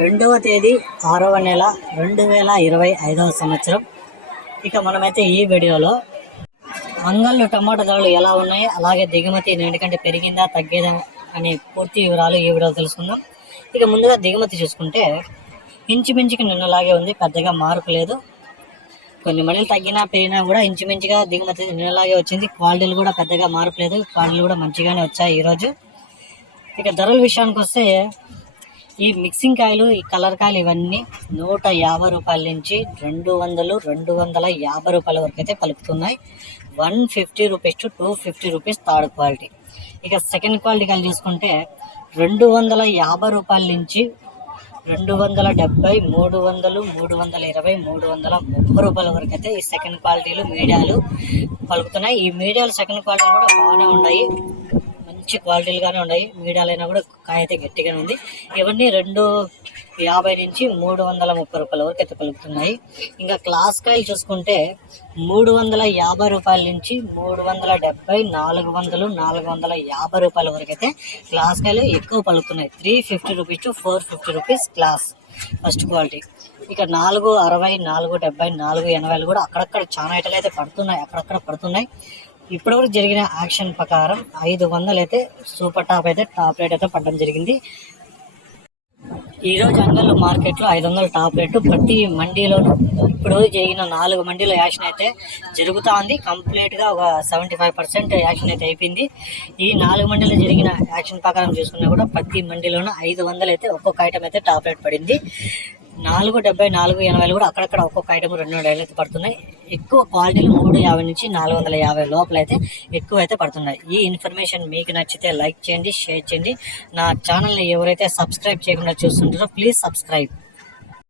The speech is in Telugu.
రెండవ తేదీ ఆరవ నెల రెండు వేల ఇరవై ఐదవ సంవత్సరం. ఇక మనమైతే ఈ వీడియోలో అంగళ్ళు టమాటా ధరలు ఎలా ఉన్నాయి అలాగే దిగుమతి నేటికంటే పెరిగిందా తగ్గేదా అనే పూర్తి వివరాలు ఈ వీడియోలో తెలుసుకుందాం. ఇక ముందుగా దిగుమతి చూసుకుంటే ఇంచుమించుకి నిన్నలాగే ఉంది పెద్దగా మార్పు లేదు. కొన్ని మళ్ళీ తగ్గినా పెరిగినా కూడా ఇంచుమించుగా దిగుమతి నిన్నలాగే వచ్చింది. క్వాలిటీలు కూడా పెద్దగా మార్పు లేదు క్వాలిటీలు కూడా మంచిగానే వచ్చాయి ఈరోజు. ఇక ధరల విషయానికి వస్తే ఈ మిక్సింగ్ కాయలు ఈ కలర్ కాయలు ఇవన్నీ నూట యాభై రూపాయల నుంచి రెండు వందలు రెండు వందల యాభై రూపాయల వరకు అయితే పలుకుతున్నాయి. One fifty rupees to two fifty rupees third quality. ఇక సెకండ్ క్వాలిటీ కాయలు చూసుకుంటే రెండు వందల యాభై రూపాయల నుంచి రెండు వందల డెబ్బై మూడు వందలు మూడు వందల ఇరవై మూడు వందల ముప్పై రూపాయల వరకు అయితే ఈ సెకండ్ క్వాలిటీలు మీడియాలు పలుకుతున్నాయి. ఈ మీడియాలు సెకండ్ క్వాలిటీలు కూడా బాగానే ఉన్నాయి. మంచి క్వాలిటీలుగానే ఉన్నాయి. మీడియాలైనా కూడా కాయ అయితే గట్టిగానే ఉంది. ఇవన్నీ రెండు యాభై నుంచి మూడు వందల ముప్పై రూపాయల వరకు అయితే పలుకుతున్నాయి ఇంకా క్లాస్ కాయలు చూసుకుంటే మూడు వందల యాభై రూపాయల నుంచి మూడు వందల డెబ్బై నాలుగు వందలు నాలుగు వందల యాభై రూపాయల వరకు అయితే క్లాస్ కాయలు ఎక్కువ పలుకుతున్నాయి. Three fifty rupees to four fifty rupees class first quality. ఇక నాలుగు అరవై నాలుగు డెబ్బై నాలుగు ఎనభైలు కూడా అక్కడక్కడ చాలా ఐటలు అయితే పడుతున్నాయి. అక్కడక్కడ పడుతున్నాయి. ఇప్పటివరకు జరిగిన యాక్షన్ ప్రకారం ఐదు వందలు అయితే సూపర్ టాప్ అయితే టాప్ రేట్ అయితే పడడం జరిగింది. ఈరోజు రోజు అంగళ్ళు మార్కెట్లో ఐదు వందల టాప్ రేటు. ప్రతి మండీలోనూ ఇప్పుడు జరిగిన నాలుగు మండీల యాక్షన్ అయితే జరుగుతూ ఉంది కంప్లీట్గా ఒక సెవెంటీ ఫైవ్ పర్సెంట్ యాక్షన్ అయితే అయిపోయింది. ఈ నాలుగు మండీలో జరిగిన యాక్షన్ ప్రకారం చూసుకున్నా కూడా ప్రతి మండీలోనూ ఐదు వందలు అయితే ఒక్కొక్క ఐటమ్ అయితే టాప్ రేట్ పడింది. నాలుగు డెబ్బై నాలుగు ఎనభైలు కూడా అక్కడక్కడ ఒక్కొక్క ఐటమ్ రెండు రెండు అయితే పడుతున్నాయి. ఎక్కువ క్వాలిటీలు మూడు యాభై నుంచి నాలుగు వందల యాభై లోపల అయితే ఎక్కువ అయితే పడుతున్నాయి. ఈ ఇన్ఫర్మేషన్ మీకు నచ్చితే లైక్ చేయండి షేర్ చేయండి. నా ఛానల్ని ఎవరైతే సబ్స్క్రైబ్ చేయకుండా చూస్తుంటారో ప్లీజ్ సబ్స్క్రైబ్